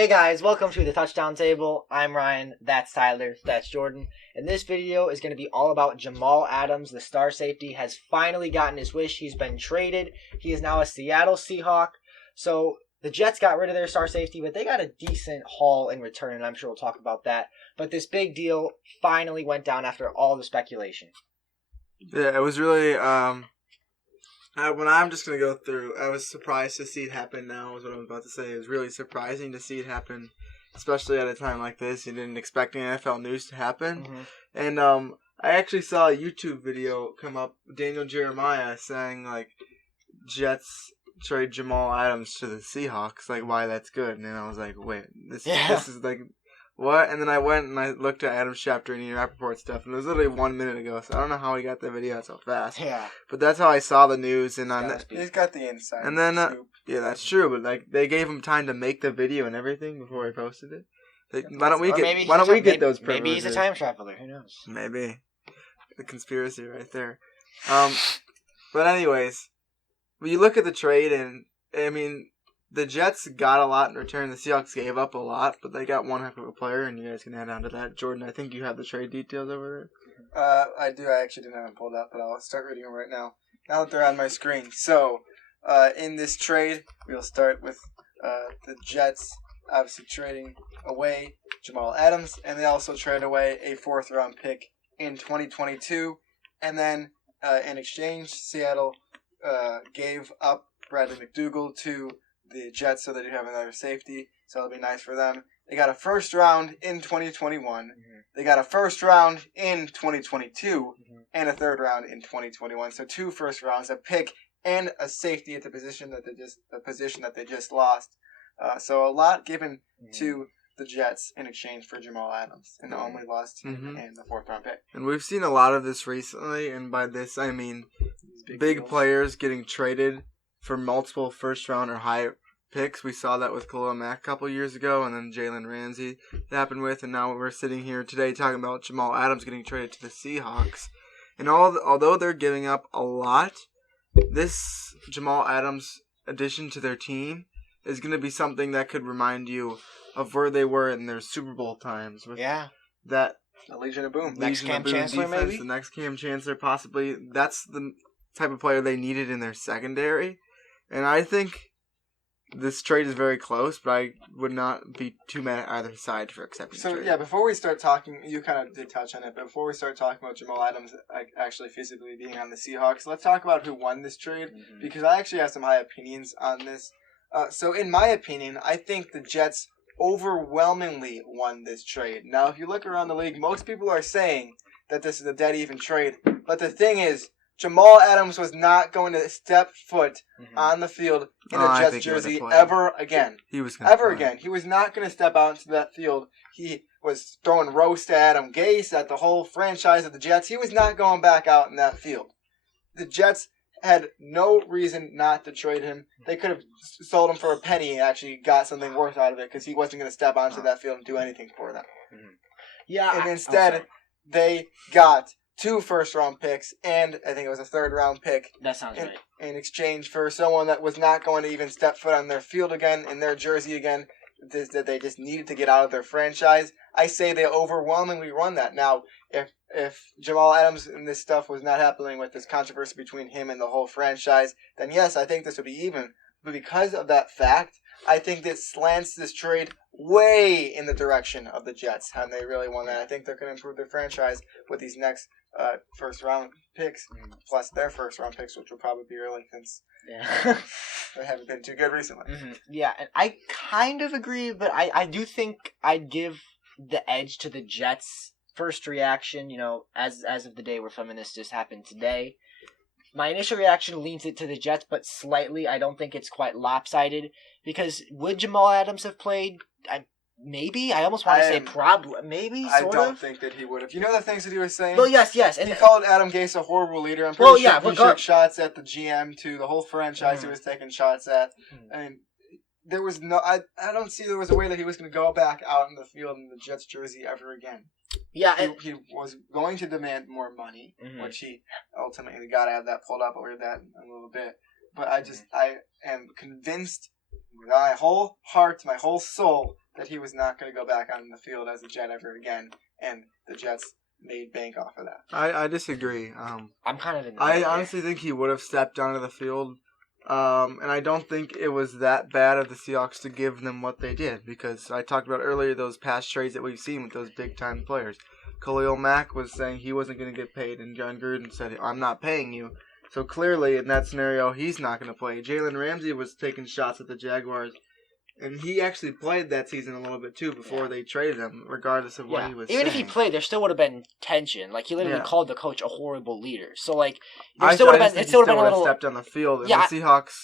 Hey guys, welcome to the Touchdown Table. I'm Ryan, that's Tyler, that's Jordan. And this video is going to be all about Jamal Adams. The star safety has finally gotten his wish. He's been traded. He is now a Seattle Seahawk. So the Jets got rid of their star safety, but they got a decent haul in return, and I'm sure we'll talk about that. But this big deal finally went down after all the speculation. Yeah, it was really, when I'm just going to go through, I was surprised to see it happen now, is what I'm about to say. It was really surprising to see it happen, especially at a time like this. You didn't expect the NFL news to happen. Mm-hmm. And I actually saw a YouTube video come up, Daniel Jeremiah saying, Jets trade Jamal Adams to the Seahawks, why that's good. And then I was like, wait, this is what? And then I went and I looked at Adam's chapter and Rappaport stuff, and it was literally 1 minute ago, so I don't know how he got the video out so fast. Yeah. But that's how I saw the news. And he's got the inside. And then, scoop. yeah, that's true, but they gave him time to make the video and everything before he posted it. Why don't we get those privileges? Maybe he's a time traveler, who knows? Maybe. The conspiracy right there. But anyways, when you look at the trade, and I mean, the Jets got a lot in return. The Seahawks gave up a lot, but they got one heck of a player, and you guys can add on to that. Jordan, I think you have the trade details over there. I do. I actually didn't have them pulled up, but I'll start reading them right now. Now that they're on my screen. So, in this trade, we'll start with the Jets obviously trading away Jamal Adams, and they also traded away a 4th-round pick in 2022. And then, in exchange, Seattle gave up Bradley McDougald to the Jets so they do have another safety, so it'll be nice for them. They got a 1st round in 2021. Mm-hmm. They got a 1st round in 2022, and a 3rd round in 2021. So 2 first rounds, a pick, and a safety at the position that they just lost. So a lot given to the Jets in exchange for Jamal Adams, and only lost him and the 4th round pick. And we've seen a lot of this recently, and by this I mean big players getting traded for multiple 1st round or higher picks. We saw that with Khalil Mack a couple years ago, and then Jalen Ramsey happened with, and now we're sitting here today talking about Jamal Adams getting traded to the Seahawks. And although they're giving up a lot, this Jamal Adams addition to their team is going to be something that could remind you of where they were in their Super Bowl times. With that the Legion of Boom. Next Cam Chancellor, defense, maybe? The next Cam Chancellor, possibly. That's the type of player they needed in their secondary. And I think this trade is very close, but I would not be too mad at either side for accepting the trade. So, before we start talking, you kind of did touch on it, but before we start talking about Jamal Adams actually physically being on the Seahawks, let's talk about who won this trade, because I actually have some high opinions on this. So, in my opinion, I think the Jets overwhelmingly won this trade. Now, if you look around the league, most people are saying that this is a dead even trade, but the thing is, Jamal Adams was not going to step foot on the field in a Jets jersey ever again. He was not going to step out into that field. He was throwing roast at Adam Gase, at the whole franchise of the Jets. He was not going back out in that field. The Jets had no reason not to trade him. They could have sold him for a penny and actually got something worth out of it because he wasn't going to step onto that field and do anything for them. And instead, they got 2 first-round picks, and I think it was a 3rd-round pick. That sounds right. In exchange for someone that was not going to even step foot on their field again, in their jersey again, that they just needed to get out of their franchise. I say they overwhelmingly won that. Now, if Jamal Adams and this stuff was not happening with this controversy between him and the whole franchise, then yes, I think this would be even. But because of that fact, I think that slants this trade way in the direction of the Jets, and they really won that. I think they're going to improve their franchise with these next 1st-round picks, plus their 1st-round picks, which will probably be early since they haven't been too good recently. Yeah, and I kind of agree, but I do think I'd give the edge to the Jets' first reaction. As of the day we're filming this, just happened today. My initial reaction leans it to the Jets, but slightly. I don't think it's quite lopsided, because would Jamal Adams have played? Maybe. I almost want to say probably. Maybe, sort of. I don't think that he would have. You know the things that he was saying? Well, yes. And he called Adam Gase a horrible leader. I'm pretty sure he took shots at the GM, too. The whole franchise he was taking shots at. I mean, there was no... I don't see there was a way that he was going to go back out in the field in the Jets jersey ever again. Yeah, he was going to demand more money, which he ultimately got to have that pulled up over that in a little bit. But I am convinced with my whole heart, my whole soul, that he was not going to go back on the field as a Jet ever again, and the Jets made bank off of that. I disagree. I'm kind of in the I middle honestly think he would have stepped onto the field. And I don't think it was that bad of the Seahawks to give them what they did, because I talked about earlier those past trades that we've seen with those big-time players. Khalil Mack was saying he wasn't going to get paid, and John Gruden said, I'm not paying you. So clearly, in that scenario, he's not going to play. Jalen Ramsey was taking shots at the Jaguars, and he actually played that season a little bit too before they traded him, regardless of what he was Even saying. if he played, there still would have been tension. Like, he literally called the coach a horrible leader. So, like, I still would have been. It still would have stepped on the field, and the Seahawks.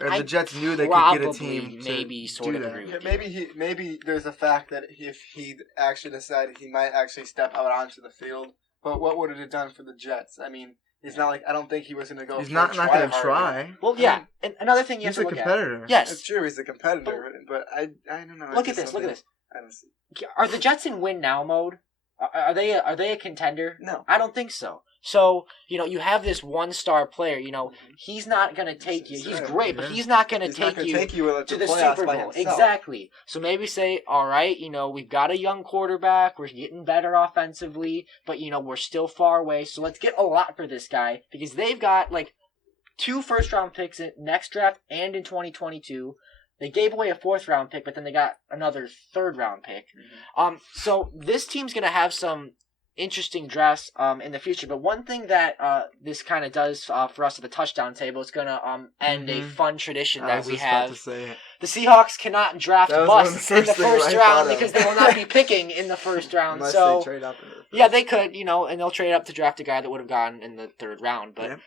And the Jets knew they could get a team to do that. Maybe there's a fact that if he actually decided he might actually step out onto the field, but what would it have done for the Jets? I mean, he's not like, I don't think he was going to go. He's not going to try. Well, yeah. And another thing you have to look at. He's a competitor. Yes, it's true. He's a competitor, but I don't know. Look at this. I don't see. Are the Jets in win now mode? Are they a contender? No, I don't think so. So, you have this one-star player, he's not going to take you. He's great, but he's not going to take you to the Super Bowl. Exactly. So maybe say, all right, we've got a young quarterback. We're getting better offensively, but, we're still far away. So let's get a lot for this guy, because they've got, 2 first-round picks in next draft and in 2022. They gave away a 4th-round pick, but then they got another 3rd-round pick. So this team's going to have some interesting drafts in the future. But one thing that this kind of does for us at the touchdown table is going to end a fun tradition that we have. The Seahawks cannot draft busts in the first round because they will not be picking in the first round. Unless so they trade up in the first. Yeah, they could, and they'll trade up to draft a guy that would have gone in the 3rd round. But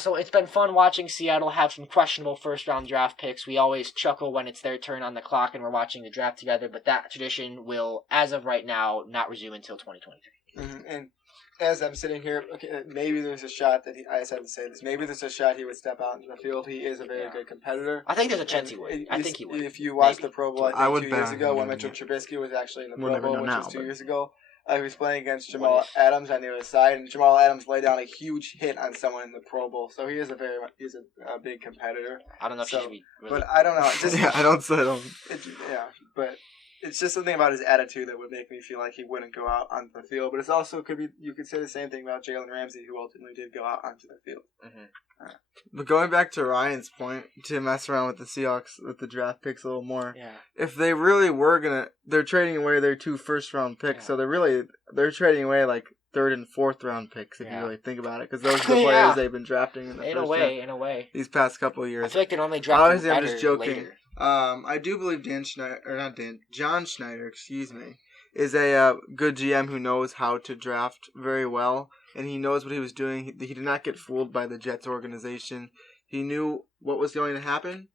so it's been fun watching Seattle have some questionable first-round draft picks. We always chuckle when it's their turn on the clock and we're watching the draft together, but that tradition will, as of right now, not resume until 2023. And as I'm sitting here, maybe there's a shot that I just had to say this. Maybe there's a shot he would step out into the field. He is a very good competitor. I think there's a chance he would. I think he would. If you watched the Pro Bowl, I think 2 years ago, when Mitchell bet. Trubisky was actually in the Pro Bowl, which was 2 years ago, he was playing against Jamal Adams on the other side, and Jamal Adams laid down a huge hit on someone in the Pro Bowl. So he is a big competitor. I don't know if he should be. Really, but I don't know. I don't. But it's just something about his attitude that would make me feel like he wouldn't go out onto the field. But it's also you could say the same thing about Jalen Ramsey, who ultimately did go out onto the field. But going back to Ryan's point, to mess around with the Seahawks with the draft picks a little more, if they really were they're trading away their 2 first-round picks, so they're trading away 3rd and 4th round picks if you really think about it, because those are the players they've been drafting in the first round. In a way. These past couple of years. I feel like they normally draft Obviously, better I'm just joking. later. I do believe John Schneider, is a good GM who knows how to draft very well, and he knows what he was doing. He did not get fooled by the Jets organization. He knew what was going to happen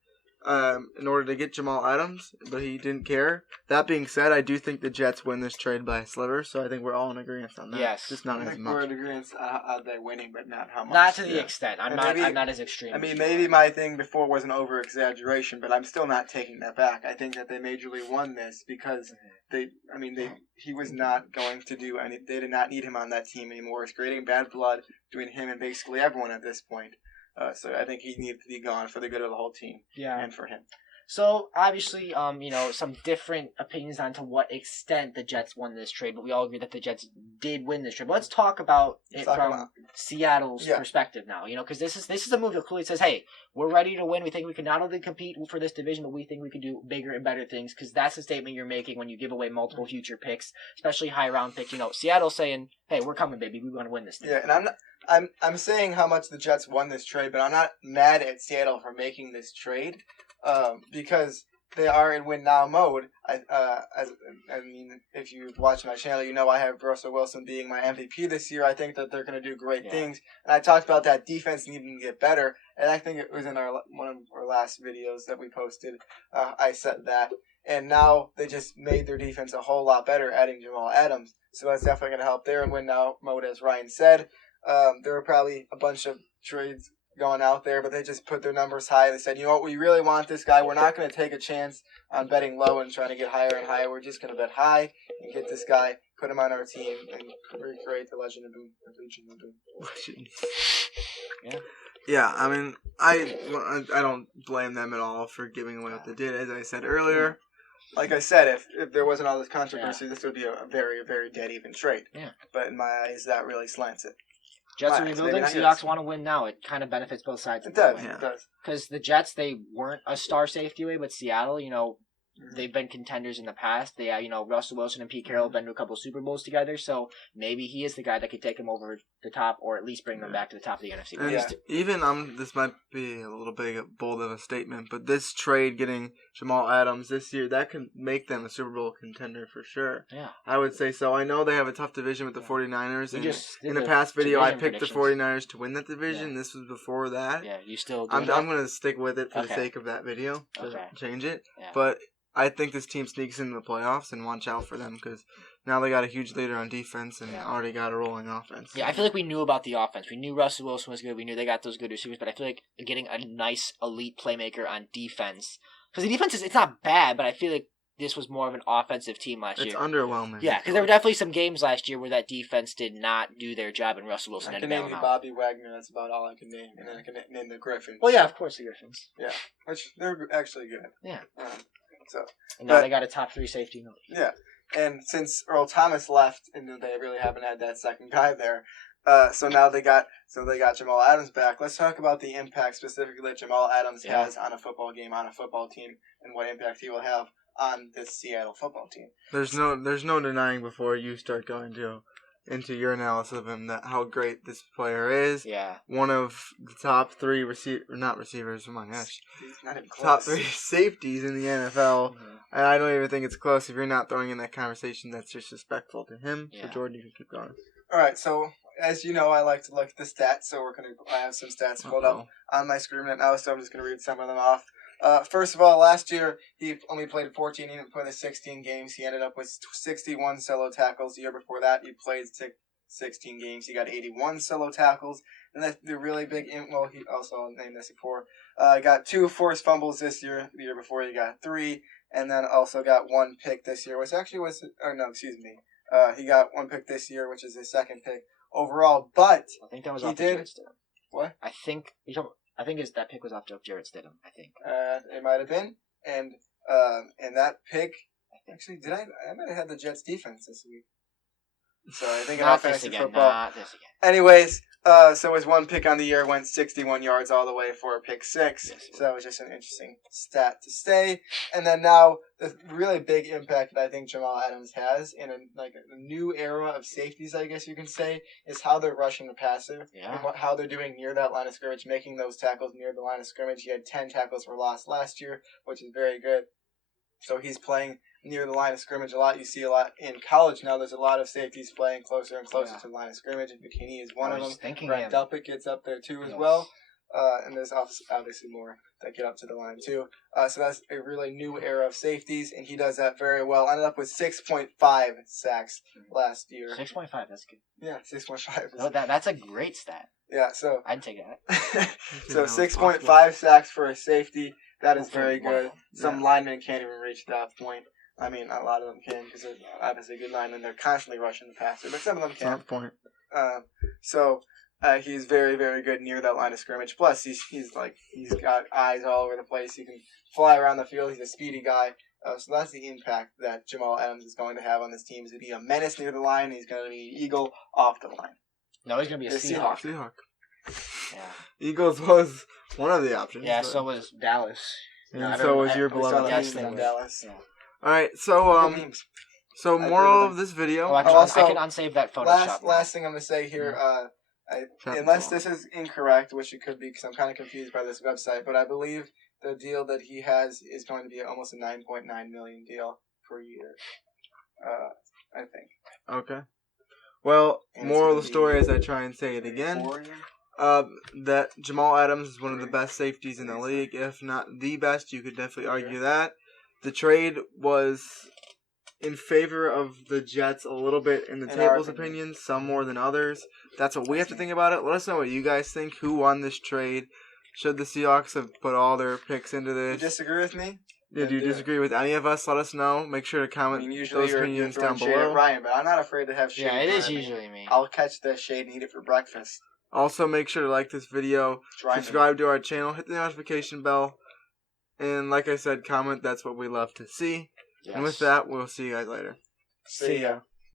in order to get Jamal Adams, but he didn't care. That being said, I do think the Jets win this trade by a sliver, so I think we're all in agreement on that. Yes. Just not as much. We're in agreement on they winning, but not how much. Not to the extent. I'm not as extreme. I mean, maybe my thing before was an over-exaggeration, but I'm still not taking that back. I think that they majorly won this because he was not going to do any. They did not need him on that team anymore. It's creating bad blood between him and basically everyone at this point. So I think he needed to be gone for the good of the whole team and for him. So, obviously, some different opinions on to what extent the Jets won this trade, but we all agree that the Jets did win this trade. But let's talk about it from Seattle's perspective now, because this is a move that clearly says, hey, we're ready to win. We think we can not only compete for this division, but we think we can do bigger and better things, because that's the statement you're making when you give away multiple future picks, especially high-round picks. Seattle's saying, hey, we're coming, baby. We want to win this thing. Yeah, and I'm saying how much the Jets won this trade, but I'm not mad at Seattle for making this trade. Because they are in win now mode. If you watch my channel, I have Russell Wilson being my MVP this year. I think that they're going to do great things. And I talked about that defense needing to get better. And I think it was in one of our last videos that we posted. I said that. And now they just made their defense a whole lot better, adding Jamal Adams. So that's definitely going to help. They're in win now mode, as Ryan said. There were probably a bunch of trades going out there, but they just put their numbers high. They said, we really want this guy. We're not going to take a chance on betting low and trying to get higher and higher. We're just going to bet high and get this guy, put him on our team, and recreate the Legion of Boom. Yeah, I don't blame them at all for giving away what they did. As I said earlier, like I said, if there wasn't all this controversy, this would be a very, very dead even trade. Yeah. But in my eyes, that really slants it. Jets are Maybe rebuilding. not Seahawks yours. want to win now. It kind of benefits both sides. It does. Yeah. It does. Because the Jets, they weren't a star safety away, but Seattle, they've been contenders in the past. They, Russell Wilson and Pete Carroll have been to a couple Super Bowls together, so maybe he is the guy that could take them over the top, or at least bring them back to the top of the NFC. And Yeah. even this might be a little bit bold of a statement, but this trade getting Jamal Adams this year, that can make them a Super Bowl contender for sure. Yeah. I would say so. I know they have a tough division with the 49ers, We and just did in the past video I division picked the predictions. 49ers to win that division. Yeah. This was before that. Yeah, you still I'm doing that? going to stick with it for the Okay. sake of that video to Okay. change it. Yeah. But I think this team sneaks into the playoffs, and watch out for them because now they got a huge leader on defense and already got a rolling offense. Yeah, I feel like we knew about the offense. We knew Russell Wilson was good. We knew they got those good receivers, but I feel like getting a nice elite playmaker on defense, because the defense it's not bad, but I feel like this was more of an offensive team last It's year. underwhelming. Yeah, because there were definitely some games last year where that defense did not do their job, and Russell Wilson I had can to bail name them you out. Bobby Wagner. That's about all I can name. And then I can name the Griffins. Well, yeah, of course the Griffins. Which they're actually good. Yeah. So And now But- they got a top 3 safety in the league. yeah, and since Earl Thomas left, and they really haven't had that second guy there, so now they got Jamal Adams back. Let's talk about the impact specifically that Jamal Adams Yeah. has on a football game, on a football team, and what impact he will have on this Seattle football team. There's no denying before you start going into your analysis of him that how great this player is. Yeah. One of the top 3 not receivers. Oh my gosh, He's not even close. top 3 safeties in the NFL. Mhm. And I don't even think it's close. If you're not throwing in that conversation, that's disrespectful to him. Yeah. So Jordan, you can keep going. All right, so as you know, I like to look at the stats, so I have some stats pulled up on my screen right now, so I'm just gonna read some of them off. First of all, last year he only played 14. He didn't play the 16 games. He ended up with 61 solo tackles. The year before that, he played 16 games. He got 81 solo tackles. And that's the really big. Well, he also named this before. Got 2 forced fumbles this year. The year before, he got 3, and then also got 1 pick this year, which actually was. Oh no, excuse me. He got 1 pick this year, which is his 2nd pick overall. But I think that was He off did. Jarrett Stidham. what? I think that pick was off of Jarrett Stidham. I think. It might have been, and that pick. Actually, I might have had the Jets defense this week. So I think in Not this offensive again. football. Not this again. Anyways, so his 1 pick on the year went 61 yards all the way for a pick 6. Yes. So that was just an interesting stat to stay. And then now the really big impact that I think Jamal Adams has in a new era of safeties, I guess you can say, is how they're rushing the passer Yeah. and how they're doing near that line of scrimmage, making those tackles near the line of scrimmage. He had 10 tackles for loss last year, which is very good. So he's playing near the line of scrimmage a lot. You see a lot in college now. There's a lot of safeties playing closer and closer to the line of scrimmage. And McKinney is one I of was them. thinking Brent him. Delpit gets up there too as Yes. well. And there's obviously more that get up to the line too. So that's a really new era of safeties, and he does that very well. Ended up with 6.5 sacks last year. 6.5. That's good. Yeah, 6.5. No, that's a great stat. Yeah, so I'd take that. so 6.5 sacks for a safety. That is very One of good. them. Some linemen can't even reach that point. I mean, a lot of them can because they're obviously good linemen. They're constantly rushing the passer, but some of them That's not can. the point. So he's very, very good near that line of scrimmage. Plus, he's got eyes all over the place. He can fly around the field. He's a speedy guy. So that's the impact that Jamal Adams is going to have on this team. Is to be a menace near the line. He's going to be an eagle off the line. No, he's gonna be a The Seahawk. Seahawk. Yeah. Eagles was one of the options. Yeah. but- So was Dallas. and I so don't- was your We saw the beloved. Yes, memes they on were. Dallas. Yeah. All right, so Good memes. so I agree moral with of this video. Oh, actually, Also, I can unsave that Photoshop. Last thing I'm going to say here, Chapter unless four. this is incorrect, which it could be because I'm kind of confused by this website, but I believe the deal that he has is going to be almost a $9.9 million deal per year. I think. Okay. Well, And it's moral of gonna the story be is I try and say it again. 4 year? That Jamal Adams is one of the best safeties in the league, if not the best. You could definitely argue that. The trade was in favor of the Jets a little bit in the In our table's opinion. opinion, some more than others. That's what we have to think about it. Let us know what you guys think. Who won this trade? Should the Seahawks have put all their picks into You this? disagree with me? Yeah, do you Yeah. disagree with any of us? Let us know. Make sure to I comment mean, usually those you're opinions throwing down shade at below. Ryan, but I'm not afraid to have shade. Yeah, it is thrown at me. usually me. I'll catch the shade and eat it for breakfast. Also, make sure to like this video, It's Ryan. subscribe to our channel, hit the notification bell, and like I said, comment. That's what we love to see. And with that, we'll see you guys later. See ya.